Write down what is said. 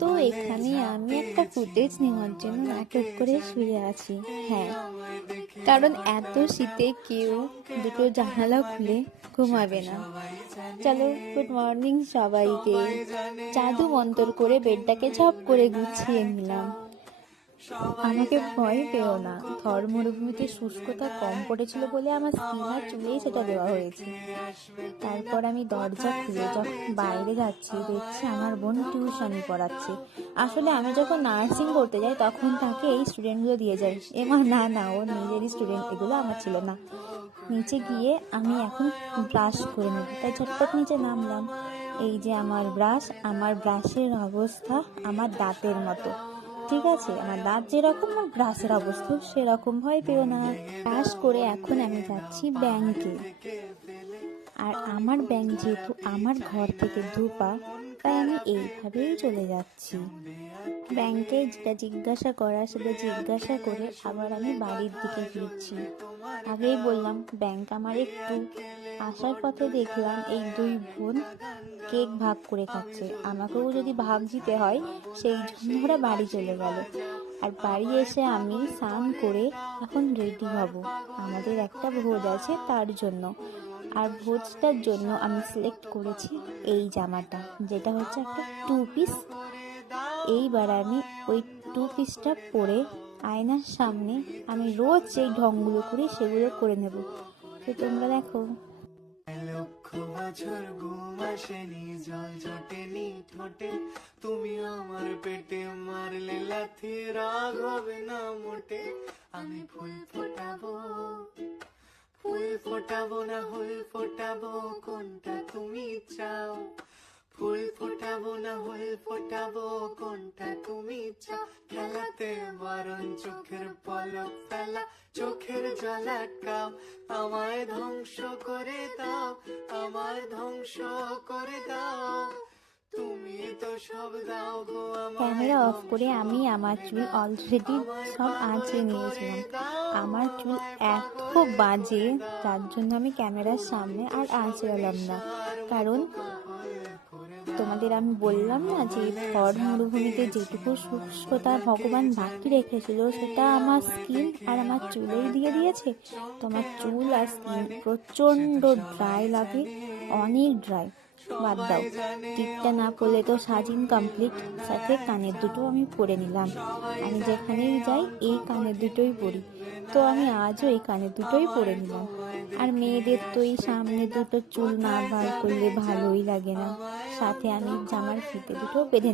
তো এখানে আমি একটা ফুটেজ নেওয়ার জন্য নাটক করে শুয়ে আছি। হ্যাঁ, কারণ এত শীতে কেউ দুটো জানালা খুলে ঘুমাবে না। চলো, গুড মর্নিং সবাইকে। জাদু মন্তর করে বেডটাকে ঝপ করে গুছিয়ে নিলাম। আমাকে ভয় পেও না, থর মরুভূমিতে শুষ্কতা কম পড়েছিল বলে আমার স্কিন আর চুলেই সেটা দেওয়া হয়েছে। তারপর আমি দরজা খুলে যখন বাইরে যাচ্ছি দেখছি আমার বোন টিউশনি পড়াচ্ছে। আসলে আমি যখন নার্সিং করতে যাই তখন তাকে এই স্টুডেন্টগুলো দিয়ে যাই। না না, ও নিজেরই স্টুডেন্ট, এগুলো আমার ছিল না। নিচে গিয়ে আমি এখন ব্রাশ করে নেব, তাই ঝটপট নিচে নামলাম। এই যে আমার ব্রাশ, আমার ব্রাশের অবস্থা আমার দাঁতের মতো। ঠিক আছে, আমার দাঁত যেরকম আমার ব্রাশের অবস্থা সেরকম, ভয় পেও না। ব্রাশ করে এখন আমি যাচ্ছি ব্যাংকে। আর আমার ব্যাংক যেহেতু আমার ঘর থেকে 2 পা, তাই আমি এইভাবেই চলে যাচ্ছি। ব্যাংকে যেটা জিজ্ঞাসা করা সেটা জিজ্ঞাসা করে আবার আমি বাড়ির দিকে ফিরছি। আগেই বললাম ব্যাংক আমার একটু। আসার পথে দেখলাম এই 2 বোন কেক ভাগ করে খাচ্ছে। আমাকেও যদি ভাগ দিতে হয় সেই জন্য ওরা বাড়ি চলে গেল। আর বাড়ি এসে আমি স্নান করে এখন রেডি হব। আমাদের একটা ভোজ আছে তার জন্য। আর ভোজটার জন্য আমি সিলেক্ট করেছি এই জামাটা, যেটা হচ্ছে একটা 2 পিস। এইবার আমি ওই 2 পিসটা পরে আয়নার সামনে আমি রোজ যেই ঢংগুলো করি সেগুলো করে নেব। তো তোমরা দেখো। লক্ষ বছর ঘুম আসেনি, জল জটেনি ঠোঁটে, তুমি আমার পেটে মারলে লাথি, রাগ হবে না মোটে। আমি ফুল ফোটাবো, ফুল ফোটাবো না ফুল ফোটাবো, কোনটা তুমি চাও? ফুল ফোটাবো না ফুল ফোটাবো, কোনটা তুমি চাও? খেলাতে বারণ, চোখের পলক ফেলা, চোখের জল আটকাও। আমায় ধ্বংস করে দাও, আমায় ধ্বংস করে দাও, তুমি তো সব দাও গো আমায়। ক্যামেরা অফ করে আমি আমার চুল অলরেডি সব আঁচড়ে নিয়েছিলাম। আমার চুল এত বাজে, তার জন্য আমি ক্যামেরার সামনে আর আঁচড়ালাম না। কারণ তোমাদের আমি বললাম না যে থর মরুভূমিতে যেটুকু শুষ্কতা ভগবান বাকি রেখেছিল সেটা আমার স্কিন আর আমার চুলেই দিয়ে দিয়েছে। তোমার চুল আর স্কিন প্রচণ্ড ড্রাই লাগে, অনেক ড্রাই। বাদ দাও, টিপটা না পরলে তো সাজিন কমপ্লিট। সাথে কানের দুটো আমি পরে নিলাম। আমি যেখানেই যাই এই কানের দুটোই পরি, তো আমি আজও এই কানের দুটোই পরে নিলাম। আর মেয়েদের তো এই সামনে দুটো চুল না বার করলে ভালোই লাগে না। সাথে আমি জামার ফিতে দুটো বেঁধে